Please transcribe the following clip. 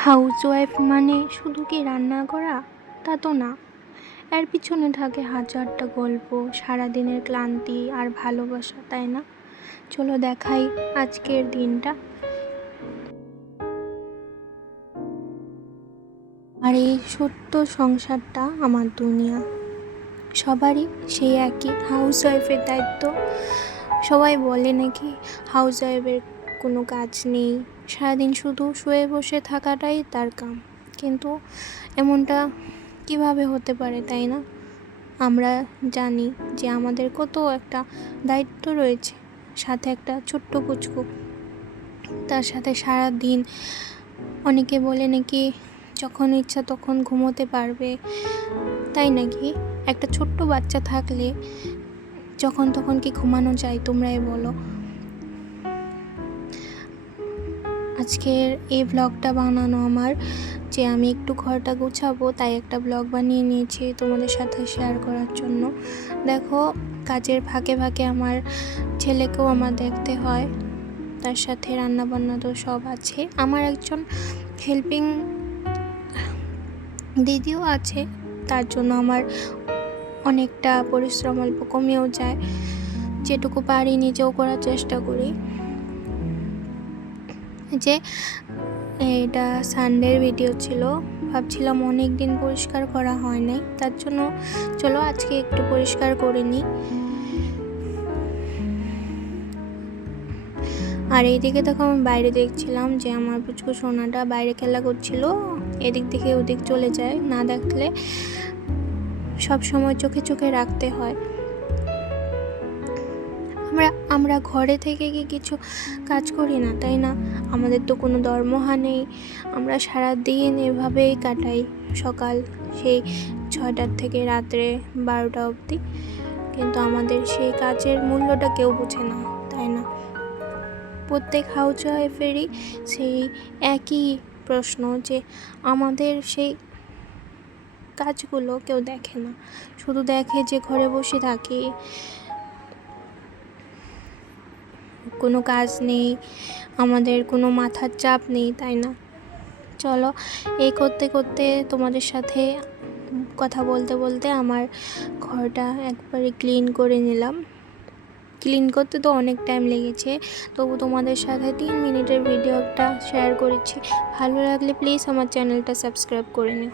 Housewife মানে শুধু কি রান্না করা তা তো না, এর পিছনে থাকে হাজারটা গল্প, সারাদিনের ক্লান্তি আর ভালোবাসা, তাই না? চলো দেখাই আজকের দিনটা। আর এই ছোট্ট সংসারটা আমার দুনিয়া। সবারই সেই একই হাউসওয়াইফের দায়িত্ব। সবাই বলে নাকি হাউসওয়াইফের কোনো কাজ নেই, সারাদিন শুধু শুয়ে বসে থাকাটাই তার কাম। কিন্তু এমনটা কিভাবে হতে পারে, তাই না? আমরা জানি যে আমাদের কত একটা দায়িত্ব রয়েছে, সাথে একটা ছোট্ট কুচকু, তার সাথে সারা দিন। অনেকে বলে নাকি যখন ইচ্ছা তখন ঘুমোতে পারবে, তাই নাকি? একটা ছোট্ট বাচ্চা থাকলে যখন তখন কি ঘুমানো যায়? তোমরাই বলো। আজকের এই ব্লগটা বানানো আমার, যে আমি একটু ঘরটা গুছাবো, তাই একটা ব্লগ বানিয়ে নিয়েছি তোমাদের সাথে শেয়ার করার জন্য। দেখো, কাজের ফাঁকে ফাঁকে আমার ছেলেকেও আমার দেখতে হয়, তার সাথে রান্না বান্না তো সব আছে। আমার একজন হেল্পিং দিদিও আছে, তার জন্য আমার অনেকটা পরিশ্রম অল্প কমেও যায়। যেটুকু পারি নিজেও করার চেষ্টা করি। যে এটা সানডের ভিডিও ছিল, ভাবছিলাম অনেক দিন পরিষ্কার করা হয় নাই, তার জন্য চলো আজকে একটু পরিষ্কার করে নিই। আর এইদিকে দেখো, আমি বাইরে দেখছিলাম যে আমার পুচকু সোনাটা বাইরে খেলা করছিল, এদিক থেকে ওদিক চলে যায়, না দেখলে সব সময় চোখে চোখে রাখতে হয়। আমরা ঘরে থেকে কি কিছু কাজ করি না, তাই না? আমাদের তো কোনো দরমহা নেই, আমরা সারা দিন এভাবেই কাটাই, সকাল সেই 6টার থেকে রাত্রে 12টা অবধি। কিন্তু আমাদের সেই কাজের মূল্যটা কেউ বোঝে না, তাই না? প্রত্যেক হাউসওয়াইফেরই সেই একই প্রশ্ন, যে আমাদের সেই কাজগুলো কেউ দেখে না, শুধু দেখে যে ঘরে বসে থাকি, কোনো কাজ নেই, আমাদের কোনো মাথার চাপ নেই, তাই না? চলো, এই করতে করতে তোমাদের সাথে কথা বলতে বলতে আমার ঘরটা একবারে ক্লিন করে নিলাম। ক্লিন করতে তো অনেক টাইম লেগেছে, তবু তোমাদের সাথে 3 মিনিটের ভিডিও একটা শেয়ার করেছি। ভালো লাগলে প্লিজ আমার চ্যানেলটা সাবস্ক্রাইব করে নিও।